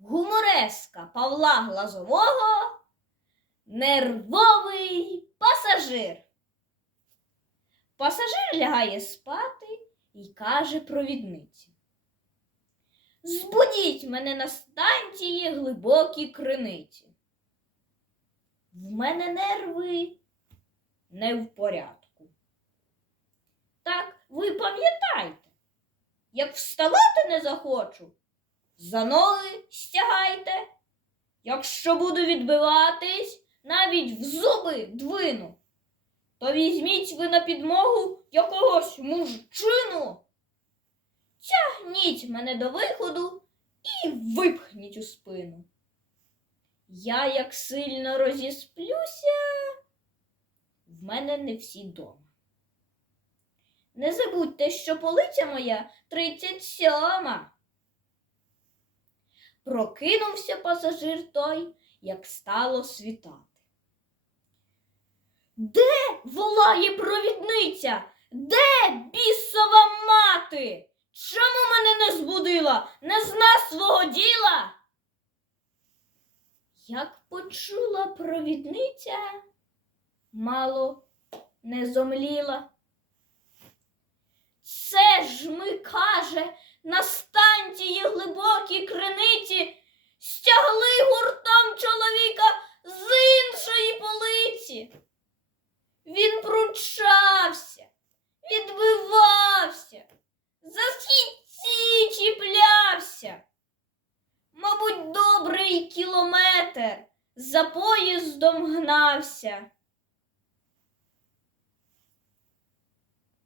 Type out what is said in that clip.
гумореска Павла Глазового Нервовий пасажир. Пасажир лягає спати і каже провідниці. Збудіть мене на станції глибокі криниці. В мене нерви не в порядку. Так ви пам'ятайте, як вставати не захочу, за ноги стягайте. Якщо буду відбиватись, навіть в зуби двину, то візьміть ви на підмогу якогось мужчину. Тягніть мене до виходу і випхніть у спину. Я як сильно розісплюся, в мене не всі дома. Не забудьте, що полиця моя тридцять сьома. Прокинувся пасажир той, як стало світати. Де волає провідниця? Де бісова мати? Чому мене не збудила? Не зна свого діла? Як почула провідниця, мало не зомліла. Це ж ми, каже, на Він пручався, відбивався, за східці чіплявся. Мабуть, добрий кілометр за поїздом гнався.